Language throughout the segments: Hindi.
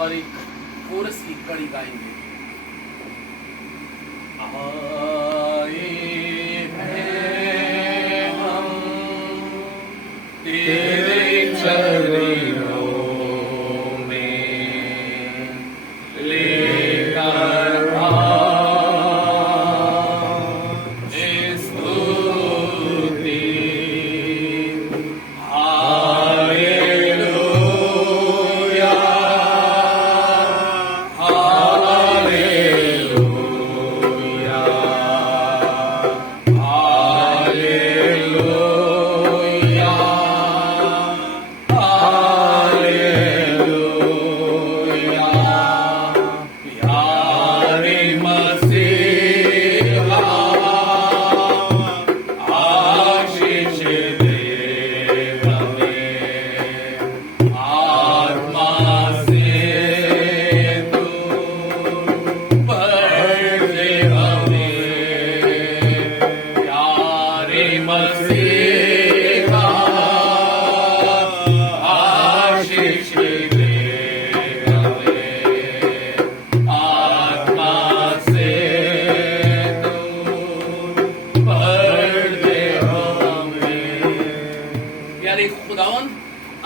और एक कोरस की कड़ी गाएंगे। आए हैं हम तेरे चरणों में, लेकर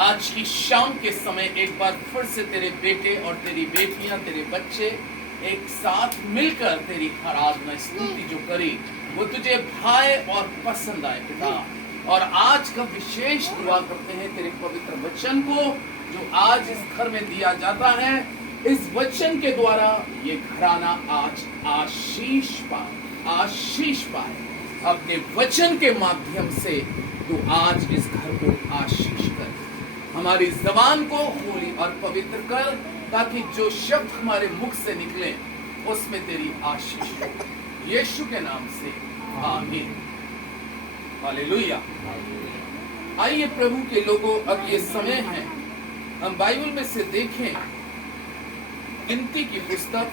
आज की शाम के समय एक बार फिर से तेरे बेटे और तेरी बेटियां, तेरे बच्चे एक साथ मिलकर तेरी आराधना स्तुति जो करी वो तुझे भाए और पसंद आए पिता। और आज का विशेष दुआ करते हैं तेरे पवित्र वचन को जो आज इस घर में दिया जाता है, इस वचन के द्वारा ये घराना आज आशीष पाए। अपने वचन के माध्यम से तू आज इस घर को आशीष कर, हमारी जबान को होली और पवित्र कर, ताकि जो शब्द हमारे मुख से निकले उसमें तेरी आशीष हो। यीशु के नाम से आमीन। हालेलुया। आइए प्रभु के लोगों, अब ये समय है हम बाइबल में से देखें गिनती की पुस्तक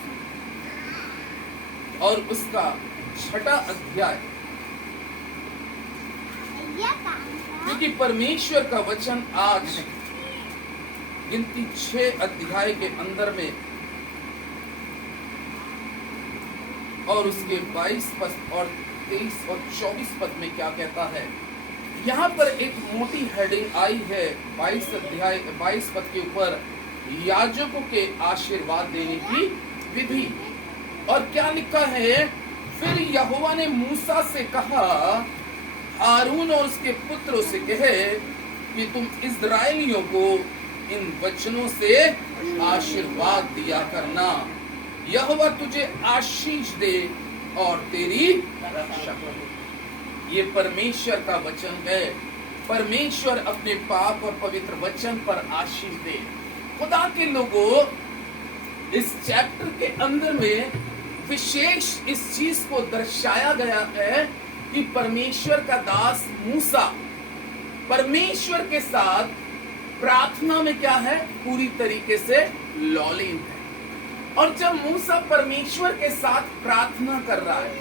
और उसका 6वां अध्याय, क्योंकि परमेश्वर का वचन आज गिनती 6 अध्याय के अंदर में और उसके 22 पद और 23 और 24 पद में क्या कहता है। यहाँ पर एक मोटी हेडिंग आई है 22 अध्याय 22 पद के ऊपर, याजकों के आशीर्वाद देने की विधि। और क्या लिखा है, फिर यहोवा ने मूसा से कहा, हारून और उसके पुत्रों से कहे कि तुम इस्राएलियों को इन वचनों से आशीर्वाद दिया करना, यहोवा तुझे आशीष दे और तेरी रक्षा करे। ये परमेश्वर का वचन है। परमेश्वर अपने पाक और पवित्र वचन पर आशीष दे। खुदा के लोगों, इस चैप्टर के अंदर में विशेष इस चीज को दर्शाया गया है कि परमेश्वर का दास मूसा परमेश्वर के साथ प्रार्थना में क्या है, पूरी तरीके से लॉलीन है। और जब मूसा परमेश्वर के साथ प्रार्थना कर रहा है,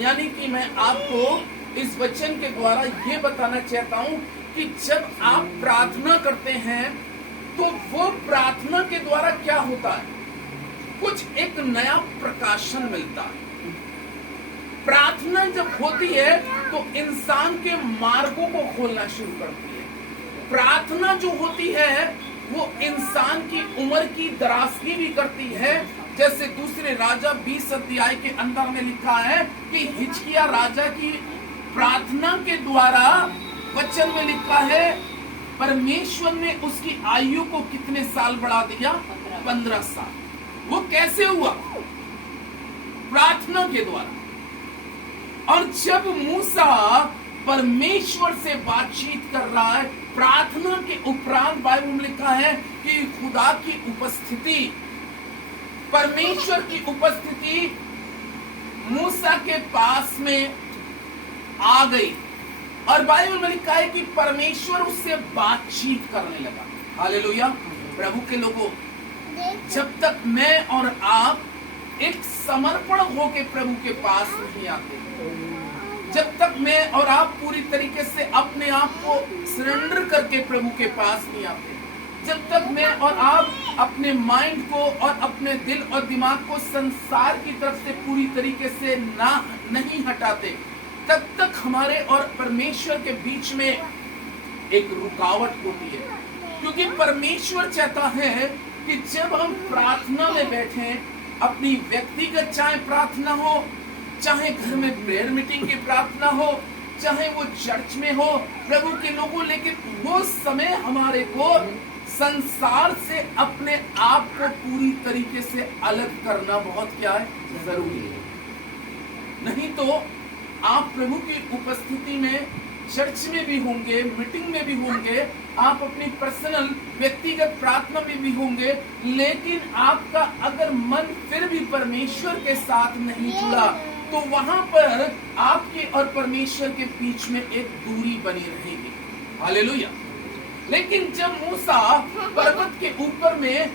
यानी कि मैं आपको इस वचन के द्वारा ये बताना चाहता हूं कि जब आप प्रार्थना करते हैं तो वो प्रार्थना के द्वारा क्या होता है, कुछ एक नया प्रकाशन मिलता है। प्रार्थना जब होती है तो इंसान के मार्गों को खोलना शुरू करती है। प्रार्थना जो होती है वो इंसान की उम्र की दराजगी भी करती है। जैसे दूसरे राजा 20 अध्याय के अंदर में लिखा है कि हिजकिय्याह राजा की प्रार्थना के द्वारा वचन में लिखा है परमेश्वर ने उसकी आयु को कितने साल बढ़ा दिया, 15 साल। वो कैसे हुआ, प्रार्थना के द्वारा। और जब मूसा परमेश्वर से बातचीत कर रहा है, प्रार्थना के उपरांत बाइबल में लिखा है कि खुदा की उपस्थिति, परमेश्वर की उपस्थिति मूसा के पास में आ गई। और बाइबल में लिखा है कि परमेश्वर उससे बातचीत करने लगा। हालेलुया। प्रभु के लोगों, जब तक मैं और आप एक समर्पण होके प्रभु के पास नहीं आते, जब तक मैं और आप पूरी तरीके से अपने आप को सरेंडर करके प्रभु के पास नहीं आते, जब तक मैं और आप अपने माइंड को और अपने दिल और दिमाग को संसार की तरफ से पूरी तरीके से नहीं हटाते, तब तक हमारे और परमेश्वर के बीच में एक रुकावट होती है। क्योंकि परमेश्वर चाहता है कि जब हम प्रार्थना में बैठे, अपनी व्यक्तिगत चाहे प्रार्थना हो, चाहे घर में प्रेयर मीटिंग की प्रार्थना हो, चाहे वो चर्च में हो प्रभु के लोगों, लेकिन वो समय हमारे को संसार से अपने आप को पूरी तरीके से अलग करना बहुत क्या है, जरूरी है। नहीं तो आप प्रभु की उपस्थिति में चर्च में भी होंगे, मीटिंग में भी होंगे, आप अपनी पर्सनल व्यक्तिगत प्रार्थना में भी होंगे, लेकिन आपका अगर मन फिर भी परमेश्वर के साथ नहीं जुड़ा, तो वहां पर आपके और परमेश्वर के बीच में एक दूरी बनी रहेगी। हालेलुया। लेकिन जब मूसा पर्वत के ऊपर में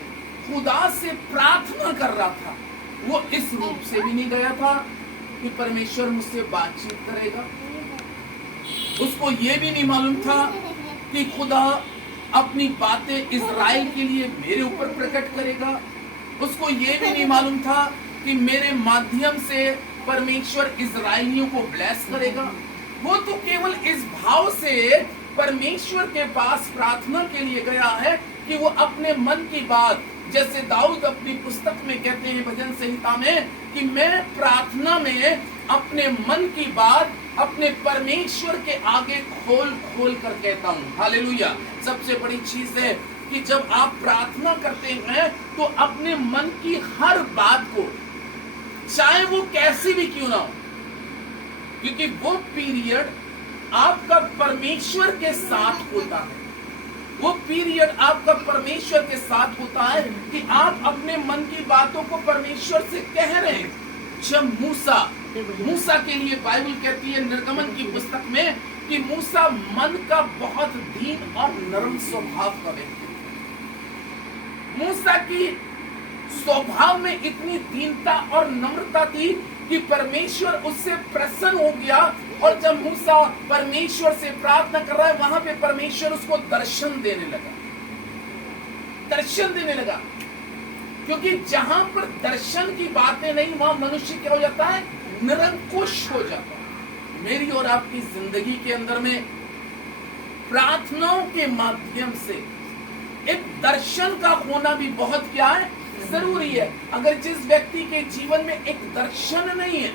खुदा से प्रार्थना कर रहा था, वो इस रूप से भी नहीं गया था कि परमेश्वर मुझसे बातचीत करेगा। उसको ये भी नहीं मालूम था कि खुदा अपनी बातें इज़राइल के लिए मेरे ऊपर प्रकट करेगा। उसको ये भी नहीं मालूम था कि मेरे माध्यम से परमेश्वर इज़राइलियों को ब्लेस करेगा। वो तो केवल इस भाव से परमेश्वर के पास प्रार्थना के लिए गया है कि वो अपने मन की बात, जैसे दाऊद अपनी पुस्तक में कहते हैं भजन संहिता में, कि मैं प्रार्थना में अपने मन की बात अपने परमेश्वर के आगे खोल खोल कर कहता हूँ। हालेलुया। सबसे बड़ी चीज है कि जब आप प्रार्थना करते हैं तो अपने मन की हर बात को, चाहे वो कैसी भी क्यों ना हो, क्योंकि वो पीरियड आपका परमेश्वर के साथ होता है, वो पीरियड आपका परमेश्वर के साथ होता है कि आप अपने मन की बातों को परमेश्वर से कह रहे हैं। जब मूसा के लिए बाइबल कहती है निर्गमन की पुस्तक में कि मूसा मन का बहुत दीन और नरम स्वभाव का व्यक्ति था। मूसा की स्वभाव में इतनी दीनता और नम्रता थी कि परमेश्वर उससे प्रसन्न हो गया, और जब मूसा परमेश्वर से प्रार्थना कर रहा है, वहां पे परमेश्वर उसको दर्शन देने लगा। क्योंकि जहां पर दर्शन की बातें नहीं, वहां मनुष्य क्या हो जाता है, निरंकुश हो जाता है। मेरी और आपकी जिंदगी के अंदर में प्रार्थनाओं के माध्यम से एक दर्शन का होना भी बहुत क्या है, जरूरी है। अगर जिस व्यक्ति के जीवन में एक दर्शन नहीं है,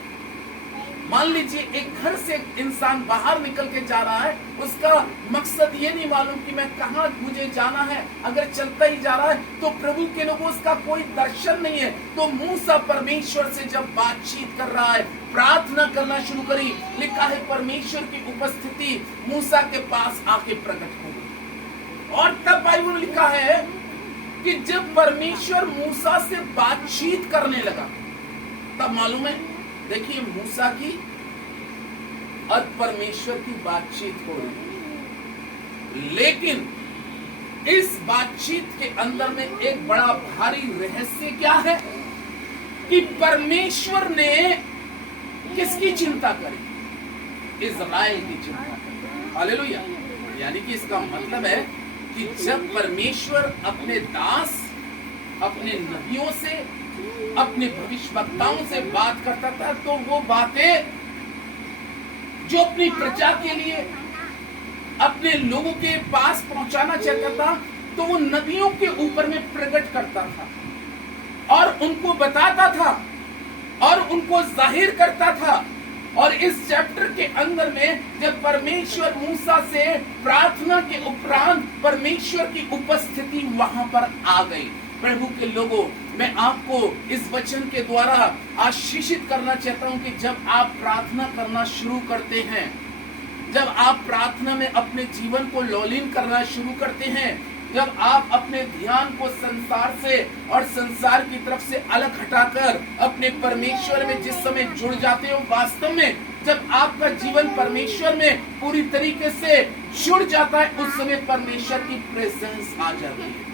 मान लीजिए एक घर से इंसान बाहर निकल के जा रहा है, उसका मकसद ये नहीं मालूम कि मैं कहाँ मुझे जाना है, अगर चलता ही जा रहा है तो प्रभु के लोगों उसका कोई दर्शन नहीं है। तो मूसा परमेश्वर से जब बातचीत कर रहा है, प्रार्थना करना शुरू करी, लिखा है परमेश्वर की उपस्थिति मूसा के पास आके प्रकट हो गई। और तब बाइबल लिखा है कि जब परमेश्वर मूसा से बातचीत करने लगा, तब मालूम है, देखिए मूसा की और परमेश्वर की बातचीत हो रही, लेकिन इस बातचीत के अंदर में एक बड़ा भारी रहस्य क्या है कि परमेश्वर ने किसकी चिंता करी, इज़राइल की चिंता करी। हालेलुया। यानी कि इसका मतलब है कि जब परमेश्वर अपने दास, अपने नबियों से, अपने भविष्यवक्ताओं से बात करता था, तो वो बातें जो अपनी प्रजा के लिए, अपने लोगों के पास पहुंचाना चाहता था, तो वो नबियों के ऊपर में प्रकट करता था और उनको बताता था और उनको जाहिर करता था। और इस चैप्टर के अंदर में जब परमेश्वर मूसा से प्रार्थना के उपरांत परमेश्वर की उपस्थिति वहां पर आ गई। प्रभु के लोगों, मैं आपको इस वचन के द्वारा आशीषित करना चाहता हूं कि जब आप प्रार्थना करना शुरू करते हैं, जब आप प्रार्थना में अपने जीवन को लौलीन करना शुरू करते हैं, जब आप अपने ध्यान को संसार से और संसार की तरफ से अलग हटाकर अपने परमेश्वर में जिस समय जुड़ जाते हो, वास्तव में जब आपका जीवन परमेश्वर में पूरी तरीके से जुड़ जाता है, उस समय परमेश्वर की प्रेजेंस आ जाती है।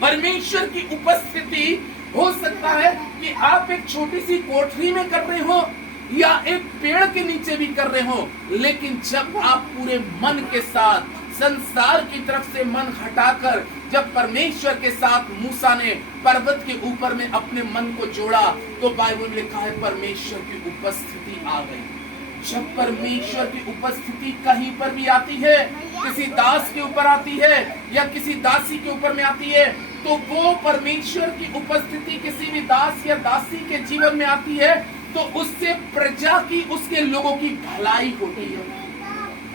परमेश्वर की उपस्थिति हो सकता है कि आप एक छोटी सी कोठरी में कर रहे हो या एक पेड़ के नीचे भी कर रहे हो, लेकिन जब आप पूरे मन के साथ संसार की तरफ से मन हटाकर जब परमेश्वर के साथ मूसा ने पर्वत के ऊपर में अपने मन को जोड़ा, तो बाइबल में लिखा है परमेश्वर की उपस्थिति आ गई। जब परमेश्वर की उपस्थिति कहीं पर भी आती है, किसी दास के ऊपर आती है या किसी दासी के ऊपर में आती है, तो वो परमेश्वर की उपस्थिति किसी भी दास या दासी के जीवन में आती है, तो उससे प्रजा की, उसके लोगों की भलाई होती है।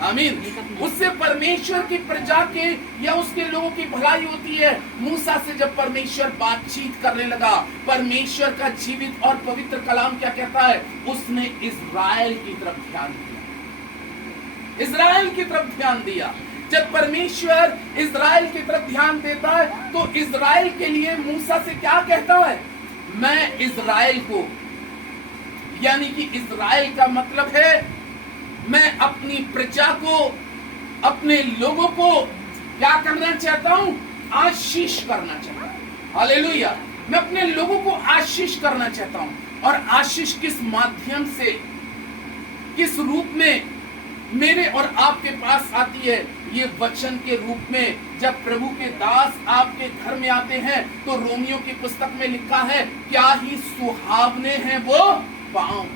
आमीन। उससे परमेश्वर की प्रजा के या उसके लोगों की भलाई होती है। मूसा से जब परमेश्वर बातचीत करने लगा, परमेश्वर का जीवित और पवित्र कलाम क्या कहता है? उसने इस्राएल की तरफ ध्यान दिया। इस्राएल की तरफ ध्यान दिया। जब परमेश्वर इस्राएल की तरफ ध्यान देता है, तो इस्राएल के लिए मूसा से क्या कहता है? मैं इस्राएल को, यानी कि इस्राएल का मतलब है मैं अपनी प्रजा को, अपने लोगों को क्या करना चाहता हूं? आशीष करना चाहता हूं। हालेलुया। मैं अपने लोगों को आशीष करना चाहता हूं। और आशीष किस माध्यम से, किस रूप में मेरे और आपके पास आती है? ये वचन के रूप में। जब प्रभु के दास आपके घर में आते हैं, तो रोमियो की पुस्तक में लिखा है, क्या ही सुहावने हैं वो पांव।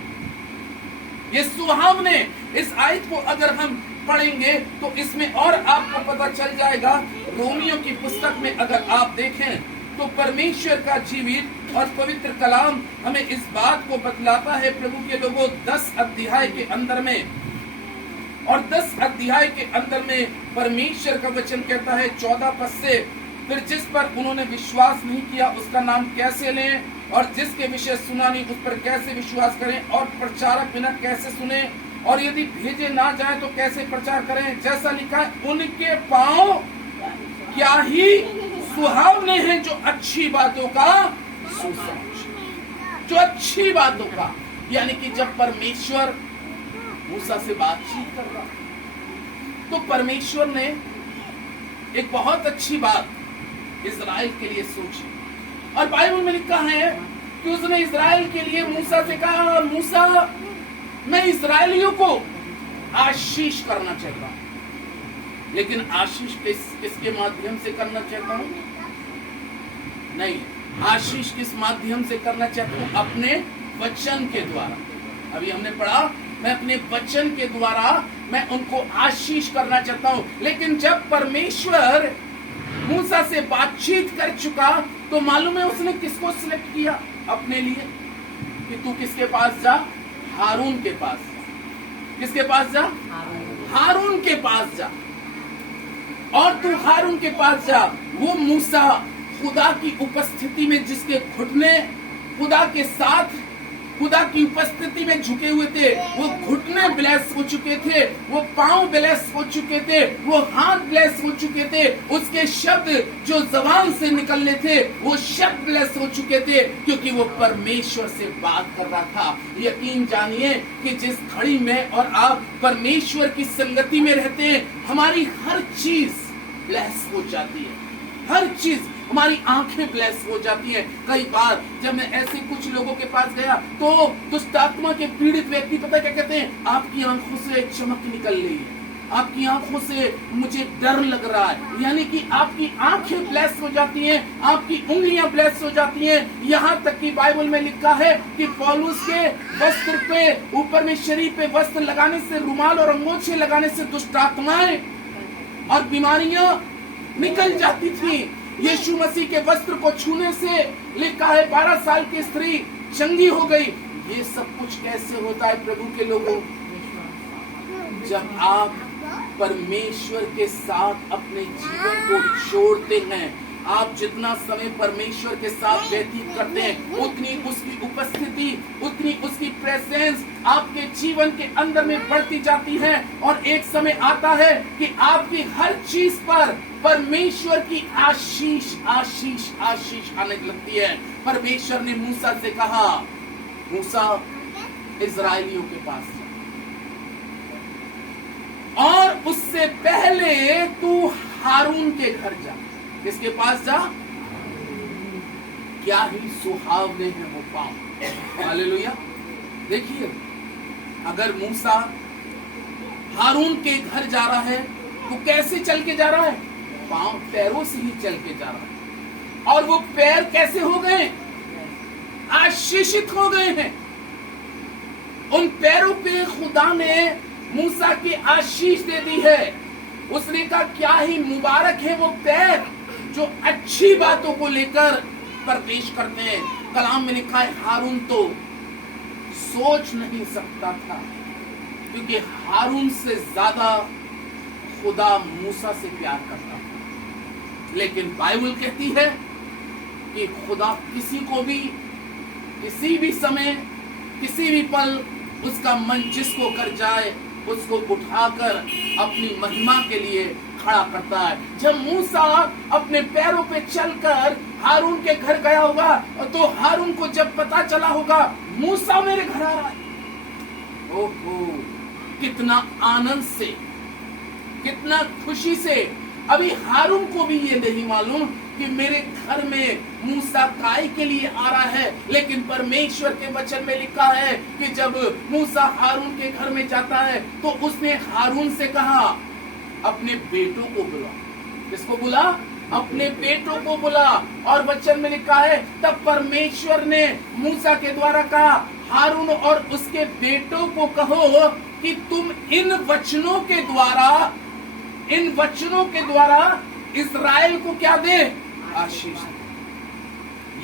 ये सुहावने, इस आयत को अगर हम पढ़ेंगे तो इसमें और आपको पता चल जाएगा। रोमियो की पुस्तक में अगर आप देखें, तो परमेश्वर का जीवित और पवित्र कलाम हमें इस बात को बतलाता है। प्रभु के लोगों, 10 अध्याय के अंदर में, और 10 अध्याय के अंदर में परमेश्वर का वचन कहता है 14 पद से, फिर जिस पर उन्होंने विश्वास नहीं किया उसका नाम कैसे लें, और जिसके विषय सुना नहीं उस पर कैसे विश्वास करें, और प्रचारक बिना कैसे सुने, और यदि भेजे ना जाए तो कैसे प्रचार करें। जैसा लिखा है, उनके पांव क्या ही सुहावने हैं जो अच्छी बातों का सुसमाचार, जो अच्छी बातों का। यानी कि जब परमेश्वर मूसा से बातचीत कर रहा, तो परमेश्वर ने एक बहुत अच्छी बात इस्राएल के लिए सोची। और बाइबल में लिखा है कि उसने इस्राएल के लिए मूसा से कहा, मूसा मैं इस्राएलियों को आशीष करना चाहता हूं। लेकिन आशीष किसके माध्यम से करना चाहता हूं? नहीं, आशीष किस माध्यम से करना चाहता हूं? अपने वचन के द्वारा। अभी हमने पढ़ा, मैं अपने वचन के द्वारा मैं उनको आशीष करना चाहता हूं। लेकिन जब परमेश्वर मूसा से बातचीत कर चुका, तो मालूम है उसने किसको सिलेक्ट किया अपने लिए? कि तू किसके पास जा? हारून के पास। किसके पास जा? हारून के पास जा। और तू हारून के पास जा। वो मूसा खुदा की उपस्थिति में, जिसके घुटने खुदा के साथ, खुदा की उपस्थिति में झुके हुए थे, वो घुटने ब्लेस हो चुके थे, वो पांव ब्लेस हो चुके थे, वो हाथ ब्लेस हो चुके थे, उसके शब्द जो जबान से निकलने थे वो शब्द ब्लेस हो चुके थे, क्योंकि वो परमेश्वर से बात कर रहा था। यकीन जानिए कि जिस घड़ी में और आप परमेश्वर की संगति में रहते हैं, हमारी हर चीज ब्लेस हो जाती है। हर चीज, हमारी आंखें ब्लेस हो जाती हैं। कई बार जब मैं ऐसे कुछ लोगों के पास गया, तो दुष्ट आत्मा के पीड़ित व्यक्ति पता क्या कहते हैं? आपकी आंखों से चमक निकल रही है, आपकी आंखों से मुझे डर लग रहा है। यानी कि आपकी आंखें ब्लेस हो जाती हैं, आपकी उंगलियां ब्लेस हो जाती हैं। यहाँ तक कि बाइबल में लिखा है कि पौलुस के वस्त्र पे, ऊपर में शरीर पे वस्त्र लगाने से, रुमाल और अंगोछे लगाने से दुष्ट आत्माएं और बीमारियां निकल जाती थी। यीशु मसीह के वस्त्र को छूने से लिखा है 12 साल की स्त्री चंगी हो गई। ये सब कुछ कैसे होता है प्रभु के लोगों? जब आप परमेश्वर के साथ अपने जीवन को जोड़ते हैं। आप जितना समय परमेश्वर के साथ व्यतीत करते हैं, उतनी उसकी उपस्थिति, उतनी उसकी प्रेजेंस आपके जीवन के अंदर में बढ़ती जाती है। और एक समय आता है कि आपकी हर चीज पर परमेश्वर की आशीष आशीष आशीष आने लगती है। परमेश्वर ने मूसा से कहा, मूसा इजराइलियों के पास जा, और उससे पहले तू हारून के घर जा। किसके पास जा? क्या ही सुहावने हैं वो पांव। हालेलुया। देखिए, अगर मूसा हारून के घर जा रहा है, वो कैसे चल के जा रहा है? पांव पैरों से ही चल के जा रहा है। और वो पैर कैसे हो गए? आशीषित हो गए हैं। उन पैरों पे खुदा ने मूसा की आशीष दे दी है। उसने कहा क्या ही मुबारक है वो पैर जो अच्छी बातों को लेकर प्रवेश करते हैं। कलाम में लिखा है हारून तो सोच नहीं सकता था, क्योंकि हारून से ज्यादा खुदा मूसा से प्यार करता था। लेकिन बाइबल कहती है कि खुदा किसी को भी किसी भी समय किसी भी पल उसका मन जिसको कर जाए उसको उठाकर अपनी महिमा के लिए खड़ा करता है। जब मूसा अपने पैरों पे चलकर हारून के घर गया होगा तो हारून को जब पता चला होगा मूसा मेरे घर आ रहा है, ओहो कितना आनंद से, कितना खुशी से। अभी हारून को भी ये नहीं मालूम कि मेरे घर में मूसा काय के लिए आ रहा है, लेकिन परमेश्वर के वचन में लिखा है कि जब मूसा हारून के घर में जाता है तो उसने हारून से कहा अपने बेटों को बुला। किसको बुला? अपने बेटों को बुला। और वचन में लिखा है तब परमेश्वर ने मूसा के द्वारा कहा हारून और उसके बेटों को कहो कि तुम इन वचनों के द्वारा इस्राएल को क्या दे? आशीष।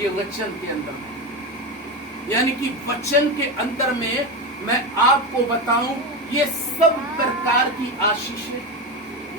ये वचन के अंदर में, यानी कि वचन के अंदर में मैं आपको बताऊं ये सब प्रकार की आशीष है,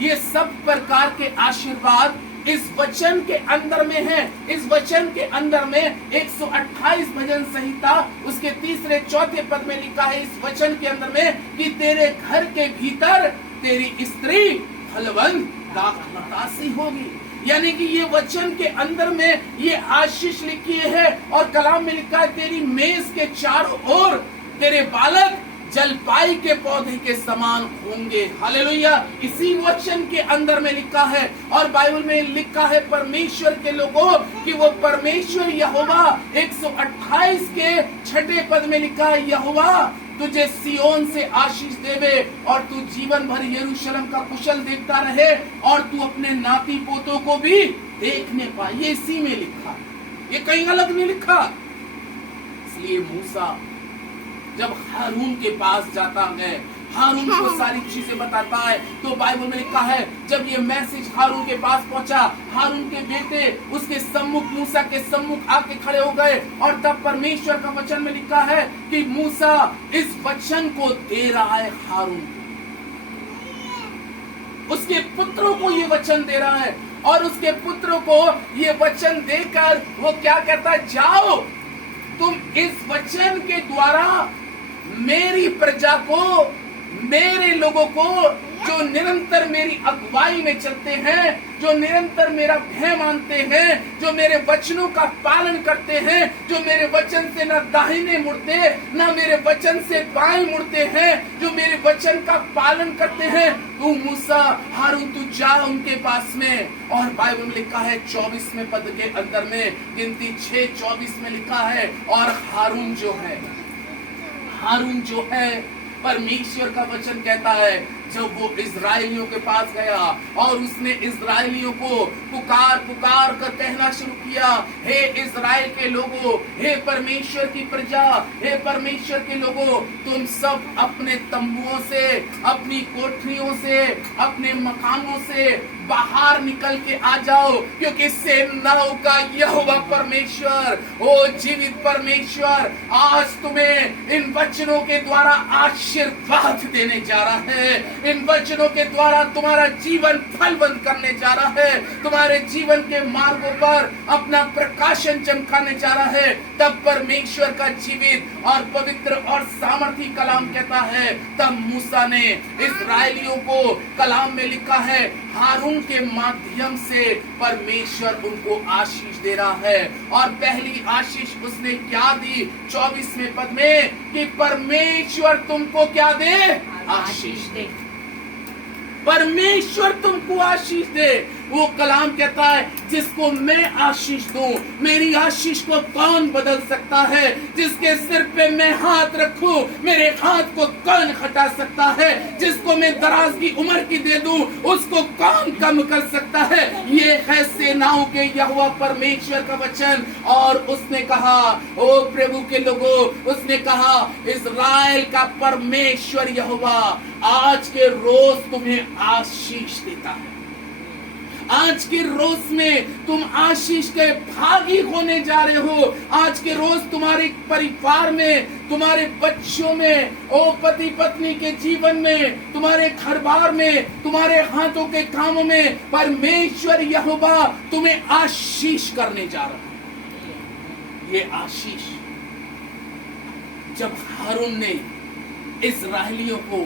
ये सब प्रकार के आशीर्वाद इस वचन के अंदर में है। इस वचन के अंदर में 128 भजन संहिता उसके 3-4 पद में लिखा है इस वचन के अंदर में कि तेरे घर के भीतर तेरी स्त्री फलवंत दाखलता सी होगी। यानी कि ये वचन के अंदर में ये आशीष लिखी है। और कलाम में लिखा है तेरी मेज के चारों ओर तेरे बालक जलपाई के पौधे के समान होंगे। हालेलुया। इसी वचन के अंदर में लिखा है। और बाइबल में लिखा है परमेश्वर के लोगों कि वो परमेश्वर यहोवा 128 के 6 पद में लिखा है यहोवा तुझे सियोन से आशीष देवे और तू जीवन भर यरूशलेम का कुशल देखता रहे और तू अपने नाती पोतों को भी देखने पाए। ये इसी में लिखा, ये कहीं अलग नहीं लिखा। इसलिए मूसा जब हारून के पास जाता है, हारून को सारी चीजें बताता है, तो बाइबल में लिखा है जब ये मैसेज हारून के पास पहुंचा, हारून के बेटे उसके सम्मुख मूसा के सम्मुख आके खड़े हो गए। और तब परमेश्वर का वचन में लिखा है कि मूसा इस वचन को दे रहा है हारून, उसके पुत्रों को ये वचन दे रहा है। और उसके पुत्रों को ये वचन देकर वो क्या कहता है, जाओ तुम इस वचन के द्वारा मेरी प्रजा को, मेरे लोगों को जो निरंतर मेरी अगुवाई में चलते हैं, जो निरंतर मेरा भय मानते हैं, जो मेरे वचनों का पालन करते हैं, जो मेरे वचन से न दाहिने मुड़ते न मेरे वचन से बाएं मुड़ते हैं, जो मेरे वचन का पालन करते हैं, तू मूसा हारून तू जा उनके पास में। और बाइबल में लिखा है 24वें पद के अंदर में गिनती 6:24 में लिखा है और हारून जो है परमेश्वर का वचन कहता है जब वो इजराइलियों के पास गया और उसने इजराइलियों को पुकार कर कहना शुरू किया, हे इजराइल के लोगों, हे परमेश्वर की प्रजा, हे परमेश्वर के लोगों, तुम सब अपने तंबुओं से, अपनी कोठरियों से, अपने मकानों से बाहर निकल के आ जाओ, क्योंकि सेनाओं का यहोवा परमेश्वर, ओ जीवित परमेश्वर आज तुम्हें इन वचनों के द्वारा आशीर्वाद देने जा रहा है। इन वचनों के द्वारा तुम्हारा जीवन फलवंत करने जा रहा है, तुम्हारे जीवन के मार्गों पर अपना प्रकाशन चमकाने जा रहा है। तब परमेश्वर का जीवित और पवित्र और सामर्थी कलाम कहता है, तब मूसा ने इस्राएलियों को, कलाम में लिखा है हारून के माध्यम से परमेश्वर उनको आशीष दे रहा है। और पहली आशीष उसने क्या दी 24वें पद में कि परमेश्वर तुमको क्या दे? आशीष दे। परमेश्वर तुमको आशीष दे। वो कलाम कहता है जिसको मैं आशीष दूं, मेरी आशीष को कौन बदल सकता है? जिसके सिर पे मैं हाथ रखूं, मेरे हाथ को कौन हटा सकता है? जिसको मैं दराजगी उम्र की दे दूं, उसको कौन कम कर सकता है? ये है सेनाओं के यहोवा परमेश्वर का वचन। और उसने कहा, ओ प्रभु के लोगों, उसने कहा इस्राएल का परमेश्वर यहोवा आज के रोज तुम्हें आशीष देता है। आज के रोज में तुम आशीष के भागी होने जा रहे हो। आज के रोज तुम्हारे परिवार में, तुम्हारे बच्चों में, ओ पति पत्नी के जीवन में, तुम्हारे घर बार में, तुम्हारे हाथों के कामों में परमेश्वर यहोवा तुम्हें आशीष करने जा रहा है। ये आशीष जब हारून ने इस्राएलियों को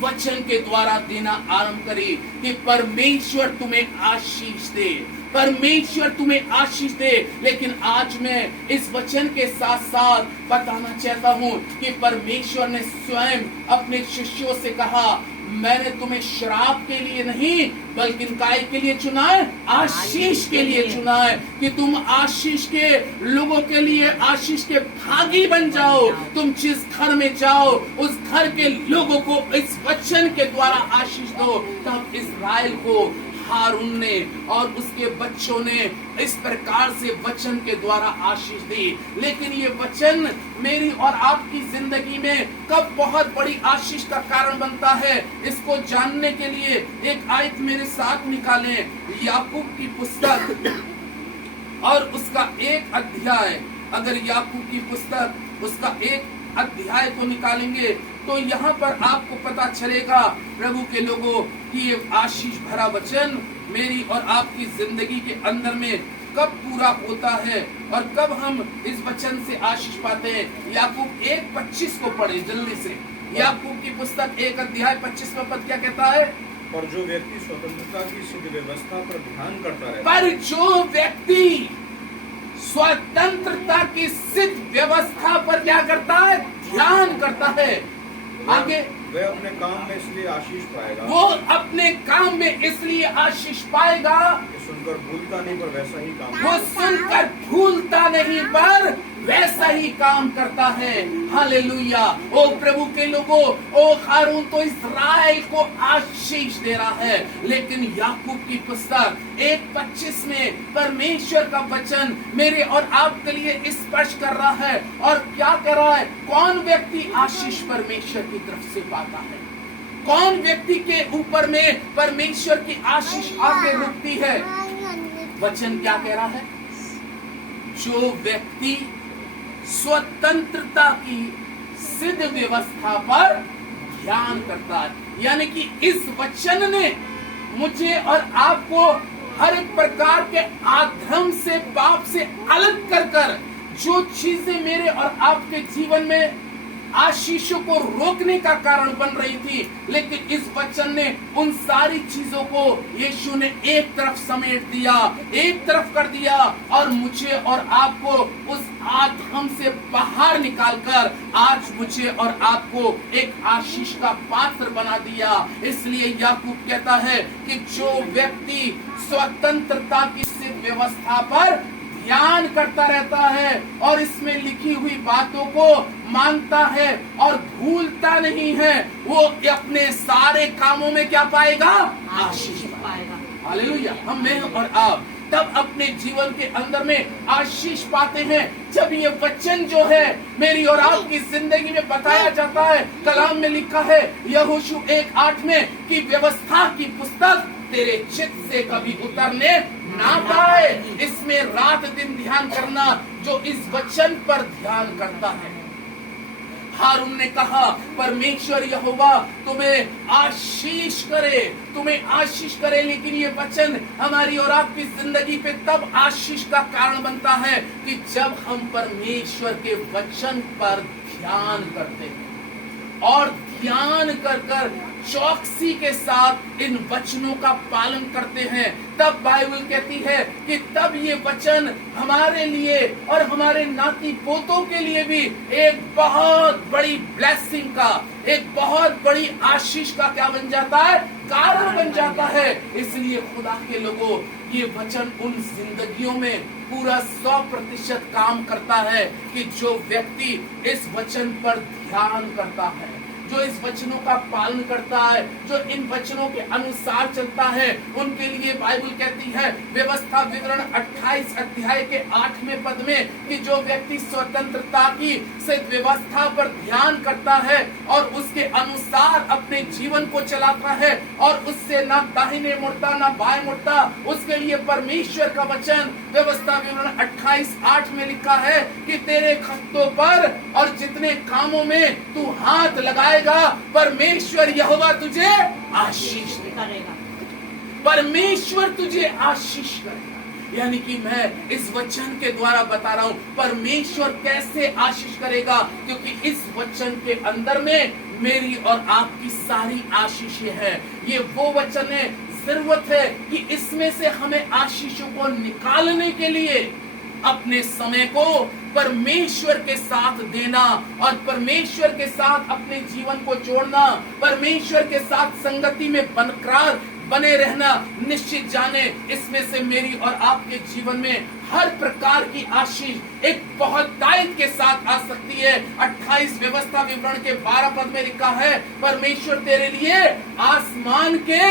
वचन के द्वारा देना आरंभ करे कि परमेश्वर तुम्हें आशीष दे, परमेश्वर तुम्हें आशीष दे। लेकिन आज मैं इस वचन के साथ साथ बताना चाहता हूं कि परमेश्वर ने स्वयं अपने शिष्यों से कहा, मैंने तुम्हें श्राप के लिए नहीं बल्कि काय के लिए चुना है? आशीष के लिए चुना है, कि तुम आशीष के लोगों के लिए आशीष के भागी बन जाओ। तुम जिस घर में जाओ उस घर के लोगों को इस वचन के द्वारा आशीष दो। तब इस्राएल को हारून ने और उसके बच्चों ने इस प्रकार से वचन के द्वारा आशीष दी। लेकिन ये वचन मेरी और आपकी जिंदगी में कब बहुत बड़ी आशीष का कारण बनता है, इसको जानने के लिए एक आयत मेरे साथ निकालें। याकूब की पुस्तक और उसका 1 अध्याय, अगर याकूब की पुस्तक उसका 1 अध्याय को निकालेंगे तो यहाँ पर आपको पता चलेगा प्रभु के लोगों कि ये आशीष भरा वचन मेरी और आपकी जिंदगी के अंदर में कब पूरा होता है और कब हम इस वचन से आशीष पाते हैं। याकूब 1:25 को पढ़े जल्दी से। याकूब की पुस्तक 1 अध्याय 25वां पद क्या कहता है? पर जो व्यक्ति स्वतंत्रता की सिद्ध व्यवस्था पर ध्यान करता है, पर जो व्यक्ति स्वतंत्रता की सिद्ध व्यवस्था पर क्या करता है? ध्यान करता है। आगे वह अपने काम में इसलिए आशीष पाएगा, वो अपने काम में इसलिए आशीष पाएगा कि सुनकर भूलता नहीं पर वैसा ही काम, वो सुनकर भूलता नहीं पर वैसा ही काम करता है। हालेलुया। ओ प्रभु के लोगों, ओ हारून तो इस्राएल को आशीष दे रहा है, लेकिन याकूब की पुस्तक 1:25 में परमेश्वर का वचन मेरे और आपके लिए स्पष्ट कर रहा है। और क्या कर रहा है? कौन व्यक्ति आशीष परमेश्वर की तरफ से पाता है? कौन व्यक्ति के ऊपर में परमेश्वर की आशीष आके रुकती है? वचन क्या कह रहा है? जो व्यक्ति स्वतंत्रता की सिद्ध व्यवस्था पर ध्यान करता है, यानी कि इस वचन ने मुझे और आपको हर एक प्रकार के अधर्म से, पाप से अलग कर जो चीजें मेरे और आपके जीवन में आशीषों को रोकने का कारण बन रही थी, लेकिन इस वचन ने उन सारी चीजों को यीशु ने एक तरफ समेट दिया, एक तरफ कर दिया और मुझे और आपको उस आधम से बाहर निकालकर आज मुझे और आपको एक आशीष का पात्र बना दिया। इसलिए याकूब कहता है कि जो व्यक्ति स्वतंत्रता की सिद्ध व्यवस्था पर ध्यान करता रहता है और इसमें लिखी हुई बातों को मानता है और भूलता नहीं है, वो अपने सारे कामों में क्या पाएगा? आशीष पाएगा। हालेलुया। हम, मैं और आप तब अपने जीवन के अंदर में आशीष पाते हैं जब ये वचन जो है मेरी और आपकी जिंदगी में बताया जाता है। कलाम में लिखा है यहोशू 1:8 में कि व्यवस्था की पुस्तक तेरे चित्त से कभी उतरने ना पाए। इसमें रात दिन ध्यान करना जो इस वचन पर ध्यान करता है। हारून ने कहा परमेश्वर यहोवा तुम्हें आशीष करे, तुम्हें आशीष करे। लेकिन ये वचन हमारी और आपकी जिंदगी पे तब आशीष का कारण बनता है कि जब हम परमेश्वर के वचन पर ध्यान करते हैं। और ध्यान कर कर चौकसी के साथ इन वचनों का पालन करते हैं, तब बाइबल कहती है कि तब ये वचन हमारे लिए और हमारे नाती पोतों के लिए भी एक बहुत बड़ी ब्लेसिंग का, एक बहुत बड़ी आशीष का क्या बन जाता है, कारण बन जाता है। इसलिए खुदा के लोगों, ये वचन उन जिंदगियों में पूरा 100% काम करता है कि जो व्यक्ति इस वचन पर ध्यान करता है, जो इस वचनों का पालन करता है, जो इन वचनों के अनुसार चलता है, उनके लिए बाइबल कहती है व्यवस्था विवरण 28 अध्याय के 8वें पद में कि जो व्यक्ति स्वतंत्रता की से व्यवस्था पर ध्यान करता है और उसके अनुसार अपने जीवन को चलाता है और उससे ना दाहिने मुड़ता ना बाएं मुड़ता, उसके लिए परमेश्वर का वचन व्यवस्था विवरण 28:8 में लिखा है कि तेरे खत्तों पर और जितने कामों में तू हाथ लगाएगा परमेश्वर यहोवा तुझे आशीष देगा, परमेश्वर तुझे आशीष करेगा। यानी कि मैं इस वचन के द्वारा बता रहा हूं परमेश्वर कैसे आशीष करेगा, क्योंकि इस वचन के अंदर में मेरी और आपकी सारी आशीष है। ये वो वचन है, जरूरत है कि इसमें से हमें आशीषों को निकालने के लिए अपने समय को परमेश्वर के साथ देना और परमेश्वर के साथ अपने जीवन को जोड़ना, परमेश्वर के साथ संगति में बरकरार बने रहना। निश्चित जाने इसमें से मेरी और आपके जीवन में हर प्रकार की आशीष एक बहुत दायित्व के साथ आ सकती है। 28 व्यवस्था विवरण के 12 पद में लिखा है परमेश्वर तेरे लिए आसमान के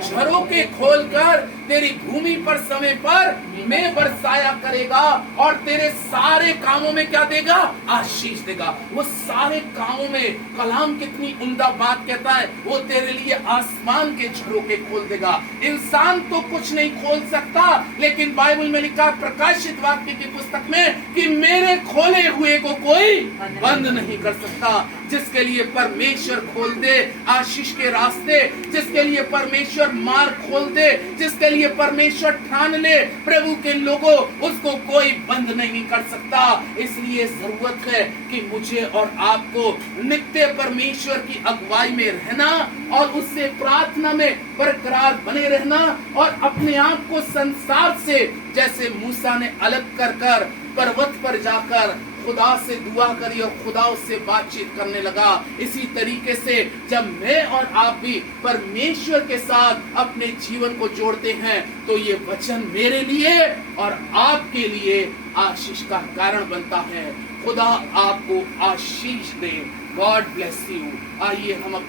झरोखे खोलकर तेरी भूमि पर समय पर में बरसाया करेगा और तेरे सारे कामों में क्या देगा, आशीष देगा। वो सारे कामों में कलाम कितनी उम्दा बात कहता है, वो तेरे लिए आसमान के झरोखे खोल देगा। इंसान तो कुछ नहीं खोल सकता, लेकिन बाइबल में लिखा प्रकाशित वाक्य की पुस्तक में कि मेरे खोले हुए को कोई बंद नहीं कर सकता। जिसके लिए परमेश्वर खोल दे आशीष के रास्ते, जिसके लिए परमेश्वर मार्ग खोल दे, जिसके लिए परमेश्वर ठान ले प्रभु के लोगों, उसको कोई बंद नहीं कर सकता। इसलिए जरूरत है कि मुझे और आपको नित्य परमेश्वर की अगुवाई में रहना और उससे प्रार्थना में बरकरार बने रहना और अपने आप को संसार से, जैसे मूसा ने अलग कर कर पर्वत पर जाकर खुदा से दुआ करी और खुदा उससे बातचीत करने लगा, इसी तरीके से जब मैं और आप भी परमेश्वर के साथ अपने जीवन को जोड़ते हैं तो ये वचन मेरे लिए और आपके लिए आशीष का कारण बनता है। खुदा आपको आशीष दे। God bless you. आइए हम अपने